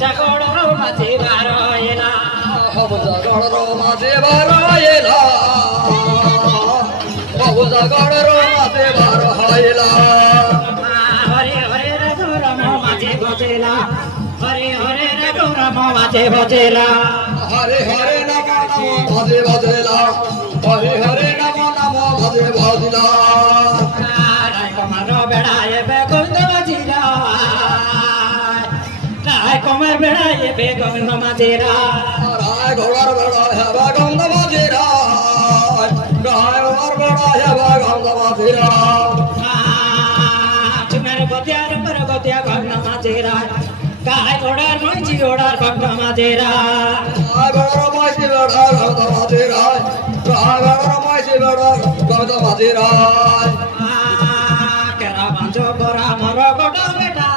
জাগড়র মাঝে বার এলা বাবু জাগড়র মাঝে বার এলা বাবু জাগড়র মাঝে বার এলা হরে হরে রাম মাঝে বজেলা হরে হরে রাম মাঝে বজেলা হরে হরে নম নম ভজে ভজেলা হরে হরে নম নম ভজে ভজলা রায় কমার বেড়ায় বেগম মাঝিরা রায় কমার বেড়ায় বেগম মাঝিরা রায় ঘোড়ার বেড়া হেবা গন্ধ মাঝেরা রায় ঘোড়ার বেড়া হেবা গন্ধ মাঝেরা চুমের গতিয়ার পর গতিয়া গন্ধ মাঝিরা গায় ঘোড়ার মইছি ঘোড়ার গন্ধ মাঝিরা রায় ঘোড়ার মাঝে বেড়া গন্ধ মাঝেরা রায় ঘোড়ার মাঝে বেড়া গন্ধ মাঝেরা কেরা বাঁচো করা মর গোট বেটা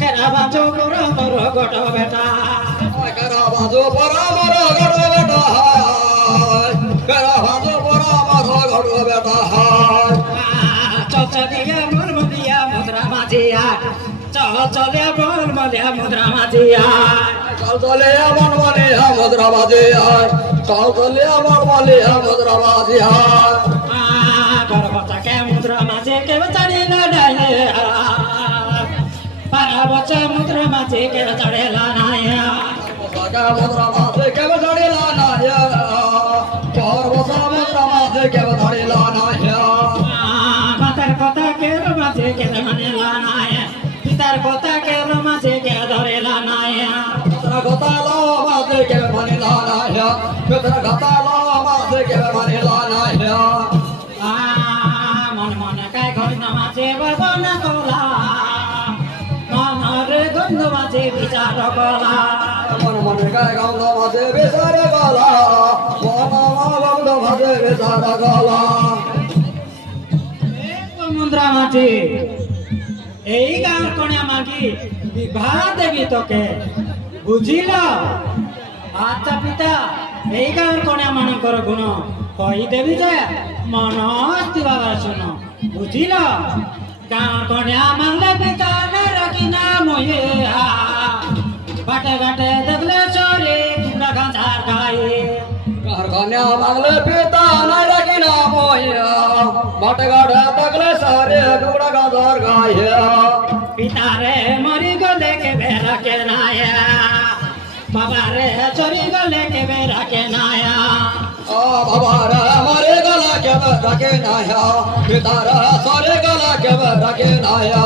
কেরা বাঁচো করা মর গোট বেটা করা বাজো পরা মর গড় বেটা করা বাজো পরা মর গড় বেটা চলিয়া মোর মলিয়া মুদ্রা মাঝিয়া চলে মোর মলিয়া মুদ্রা মাঝিয়া চল চলে আমার মনে মুদ্রা বাজে চল চলে আমার মনে মুদ্রা বাজে গর্বটাকে মুদ্রা মাঝে কেউ জানি না ডাইলে পারা বচা মুদ্রা মাঝে কেউ চড়েলা নাই মুদ্রা বাজে কেব ধরিলা না পর্বত মুদ্রা বাজে কেব ধরিলা না মাতার কথা কেউ মাঝে কেউ মানেলা নাই পিতার কথা কেউ মাঝে কেউ ধরেলা নাই গতালো বাজে কেব মানিলা না পিতর গতালো বাজে কেব মানিলা না মন মনে কায় ঘর নামাজে বাবনা কলা মনের গন্ধ মাঝে বিচার কলা মন মনে গায় গন্ধ বাজে বেসারে গলা মন গন্ধ বাজে বেসারে গলা মুদ্রা মাঝে এই গাঁর কন্যা মাগি বিবাহ দেবী তোকে বুঝিল আচ্ছা পিতা এই গাঁর কন্যা মানଙ୍କର গুণ কই দেবী যে মনস দিবার শুন বুঝিল গাঁ কন্যা মাংলে পিতা না রাখি না ময়ে বাটে ঘাটে দেখলে চলে কুমড়া গাঁজার গায়ে কারখানা মাগলে পিতা নাই রাখি না মইয়া মাঠে ঘাটে দেখলে সারে গুড়া গাজর গায়া পিতারে মরি গলে কে বেরা কে নায়া বাবারে চরি গলে কে বেরা কে নায়া বাবা রে মারে গলা কেবে রাখে নায়া পিতা রে সারে গলা কেবে রাখে নায়া